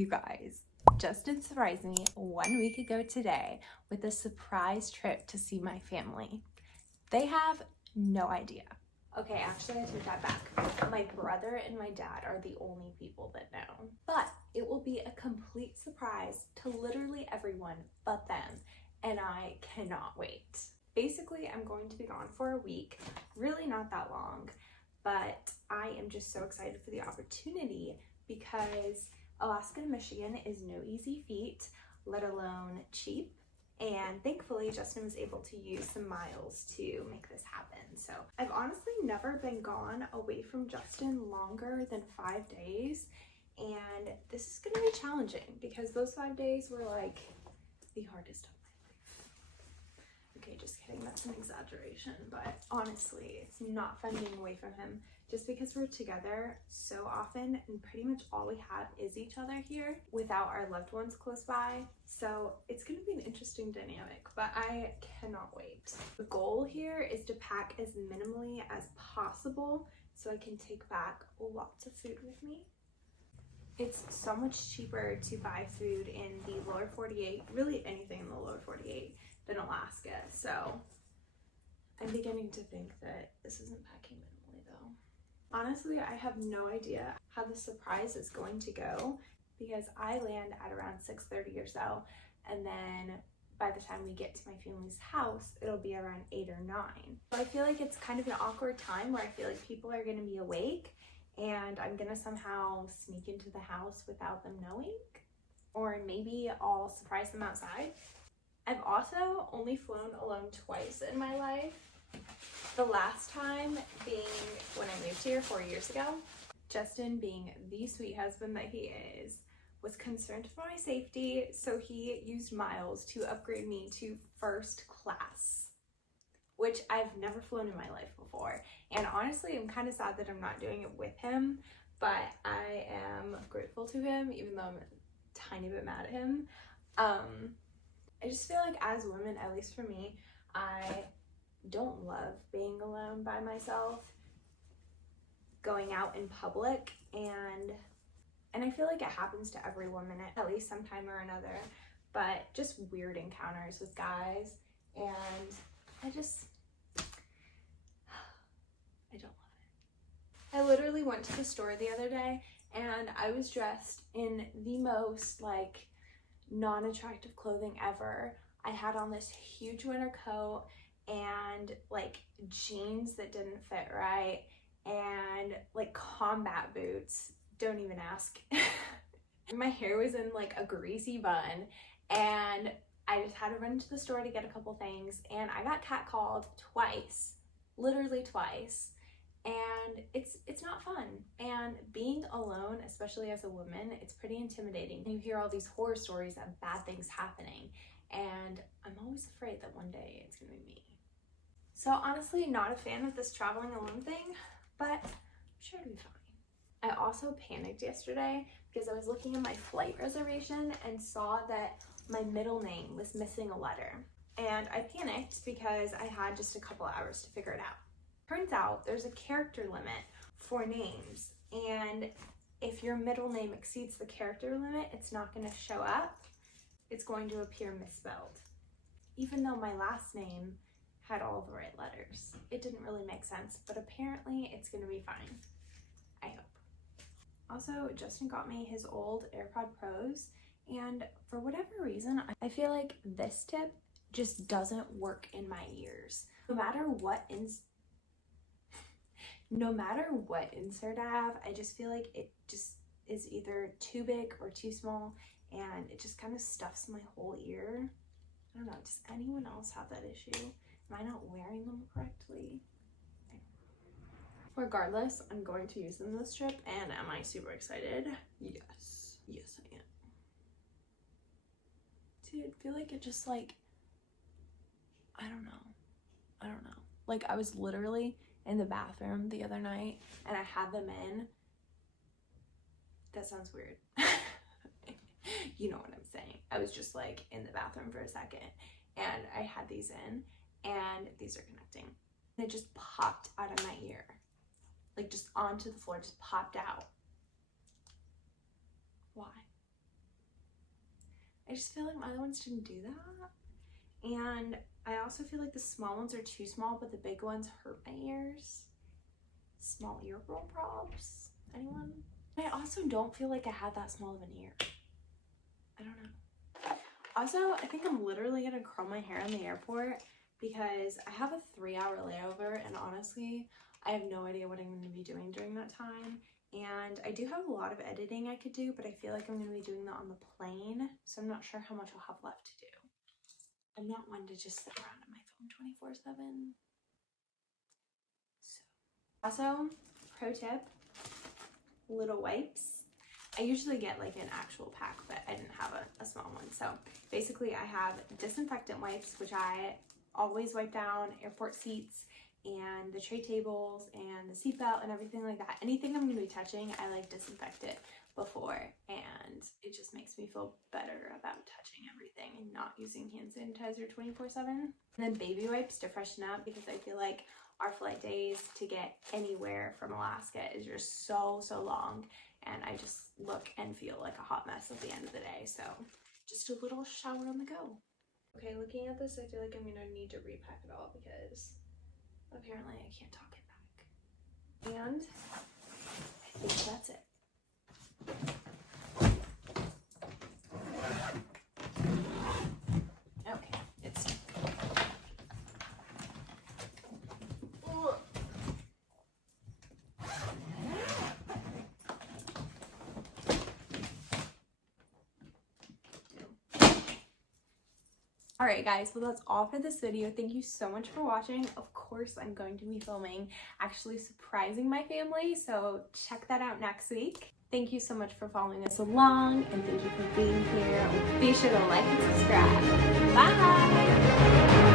You guys, Justin surprised me 1 week ago today with a surprise trip to see my family. They have no idea. Okay, actually I take that back. My brother and my dad are the only people that know. But it will be a complete surprise to literally everyone but them, and I cannot wait. Basically, I'm going to be gone for a week, really not that long, but I am just so excited for the opportunity because Alaska to Michigan is no easy feat, let alone cheap. And thankfully, Justin was able to use some miles to make this happen. So I've honestly never been gone away from Justin longer than 5 days. And this is gonna be challenging because those 5 days were like the hardest of my life. Okay, just kidding, that's an exaggeration. But honestly, it's not fun being away from him just because we're together so often and pretty much all we have is each other here without our loved ones close by. So it's gonna be an interesting dynamic, but I cannot wait. The goal here is to pack as minimally as possible so I can take back lots of food with me. It's so much cheaper to buy food in the lower 48, really anything in the lower 48, than Alaska. So I'm beginning to think that this isn't packing minimally though. Honestly, I have no idea how the surprise is going to go because I land at around 6:30 or so, and then by the time we get to my family's house, it'll be around 8 or 9. So I feel like it's kind of an awkward time where I feel like people are gonna be awake and I'm gonna somehow sneak into the house without them knowing, or maybe I'll surprise them outside. I've also only flown alone twice in my life. The last time being when I moved here 4 years ago. Justin, being the sweet husband that he is, was concerned for my safety, so he used miles to upgrade me to first class, which I've never flown in my life before. And honestly, I'm kind of sad that I'm not doing it with him, but I am grateful to him, even though I'm a tiny bit mad at him. I just feel like as women, at least for me, I don't love being alone by myself, going out in public, and I feel like it happens to every woman at least sometime or another, but just weird encounters with guys, and I don't love it. I literally went to the store the other day and I was dressed in the most like non-attractive clothing ever. I had on this huge winter coat and like jeans that didn't fit right and like combat boots, don't even ask. My hair was in like a greasy bun and I just had to run to the store to get a couple things, and I got catcalled twice, literally twice, and it's not fun. And being alone, especially as a woman, it's pretty intimidating. You hear all these horror stories of bad things happening, and I'm always afraid that one day it's gonna be me. So honestly, not a fan of this traveling alone thing, but I'm sure it'll be fine. I also panicked yesterday because I was looking at my flight reservation and saw that my middle name was missing a letter. And I panicked because I had just a couple hours to figure it out. Turns out there's a character limit for names, and if your middle name exceeds the character limit, it's not going to show up. It's going to appear misspelled. Even though my last name had all the right letters. It didn't really make sense, but apparently it's going to be fine. I hope. Also, Justin got me his old AirPod Pros, and for whatever reason, I feel like this tip just doesn't work in my ears. No matter what insert I have, I just feel like it just is either too big or too small, and it just kind of stuffs my whole ear. I don't know, does anyone else have that issue? Am I not wearing them correctly? Regardless, I'm going to use them this trip, and am I super excited? Yes. Yes, I am. Dude, I feel like it just like, I don't know. Like I was literally in the bathroom the other night and I had them in. That sounds weird. You know what I'm saying. I was just like in the bathroom for a second and I had these in and these are connecting. And it just popped out of my ear. Like just onto the floor, just popped out. Why? I just feel like my other ones didn't do that. And I also feel like the small ones are too small, but the big ones hurt my ears. Small ear roll props? Anyone? I also don't feel like I had that small of an ear. I don't know. Also, I think I'm literally gonna curl my hair in the airport because I have a 3-hour layover, and honestly, I have no idea what I'm gonna be doing during that time. And I do have a lot of editing I could do, but I feel like I'm gonna be doing that on the plane, so I'm not sure how much I'll have left to do. I'm not one to just sit around on my phone 24/7. So, also, pro tip, little wipes. I usually get like an actual pack, but I didn't have a small one. So basically I have disinfectant wipes, which I always wipe down airport seats and the tray tables and the seatbelt and everything like that. Anything I'm going to be touching, I like disinfect it before, and it just makes me feel better about touching everything and not using hand sanitizer 24/7. And then baby wipes to freshen up, because I feel like our flight days to get anywhere from Alaska is just so long, and I just look and feel like a hot mess at the end of the day. So just a little shower on the go. Okay, looking at this, I feel like I'm gonna need to repack it all because apparently I can't talk it back. And I think that's it. Okay, it's stuck. Alright guys, well that's all for this video. Thank you so much for watching. Of course, I'm going to be filming actually surprising my family, so check that out next week. Thank you so much for following us along, and thank you for being here. Be sure to like and subscribe. Bye!